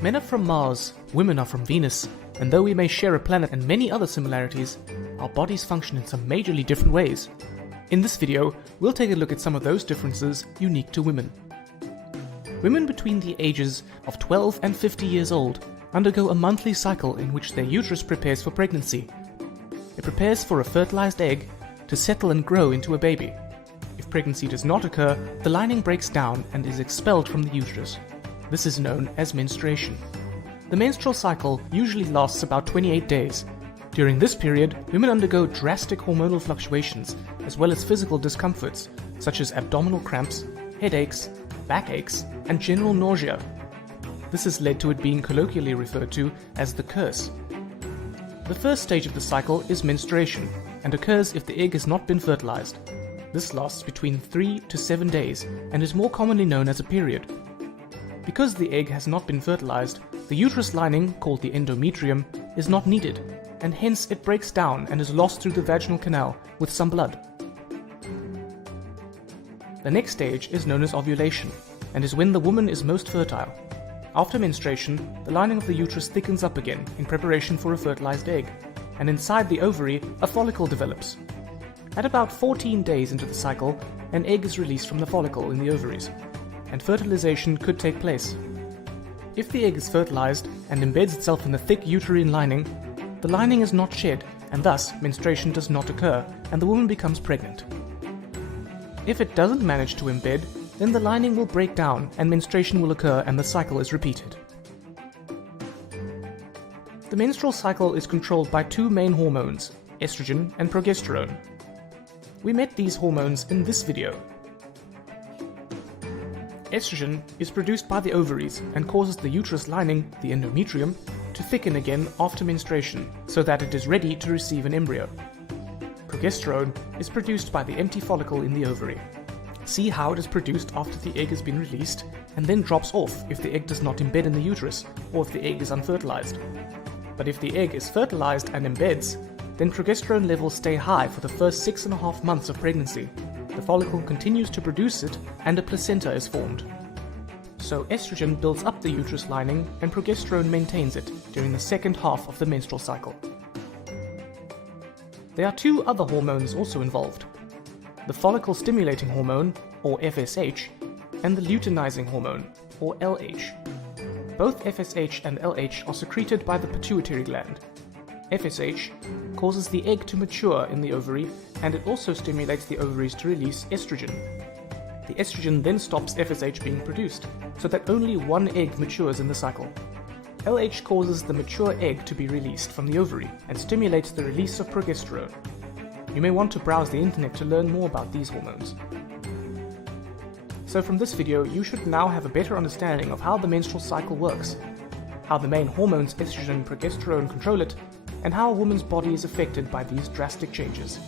Men are from Mars, women are from Venus, and though we may share a planet and many other similarities, our bodies function in some majorly different ways. In this video, we'll take a look at some of those differences unique to women. Women between the ages of 12 and 50 years old undergo a monthly cycle in which their uterus prepares for pregnancy. It prepares for a fertilized egg to settle and grow into a baby. If pregnancy does not occur, the lining breaks down and is expelled from the uterus. This is known as menstruation. The menstrual cycle usually lasts about 28 days. During this period, women undergo drastic hormonal fluctuations as well as physical discomforts such as abdominal cramps, headaches, backaches, and general nausea. This has led to it being colloquially referred to as the curse. The first stage of the cycle is menstruation and occurs if the egg has not been fertilized. This lasts between 3 to 7 days and is more commonly known as a period. Because the egg has not been fertilized, the uterus lining, called the endometrium, is not needed, and hence it breaks down and is lost through the vaginal canal with some blood. The next stage is known as ovulation, and is when the woman is most fertile. After menstruation, the lining of the uterus thickens up again in preparation for a fertilized egg, and inside the ovary, a follicle develops. At about 14 days into the cycle, an egg is released from the follicle in the ovaries, and fertilization could take place. If the egg is fertilized and embeds itself in the thick uterine lining, the lining is not shed, and thus menstruation does not occur, and the woman becomes pregnant. If it doesn't manage to embed, then the lining will break down and menstruation will occur and the cycle is repeated. The menstrual cycle is controlled by two main hormones, estrogen and progesterone. We met these hormones in this video. Estrogen is produced by the ovaries and causes the uterus lining, the endometrium, to thicken again after menstruation so that it is ready to receive an embryo. Progesterone is produced by the empty follicle in the ovary. See how it is produced after the egg has been released and then drops off if the egg does not embed in the uterus or if the egg is unfertilized. But if the egg is fertilized and embeds, then progesterone levels stay high for the first 6.5 months of pregnancy. The follicle continues to produce it and a placenta is formed. So estrogen builds up the uterus lining and progesterone maintains it during the second half of the menstrual cycle. There are two other hormones also involved: the follicle stimulating hormone, or FSH, and the luteinizing hormone, or LH. Both FSH and LH are secreted by the pituitary gland. FSH causes the egg to mature in the ovary, and it also stimulates the ovaries to release estrogen. The estrogen then stops FSH being produced, so that only one egg matures in the cycle. LH causes the mature egg to be released from the ovary and stimulates the release of progesterone. You may want to browse the internet to learn more about these hormones. So from this video, you should now have a better understanding of how the menstrual cycle works, how the main hormones estrogen and progesterone control it, and how a woman's body is affected by these drastic changes.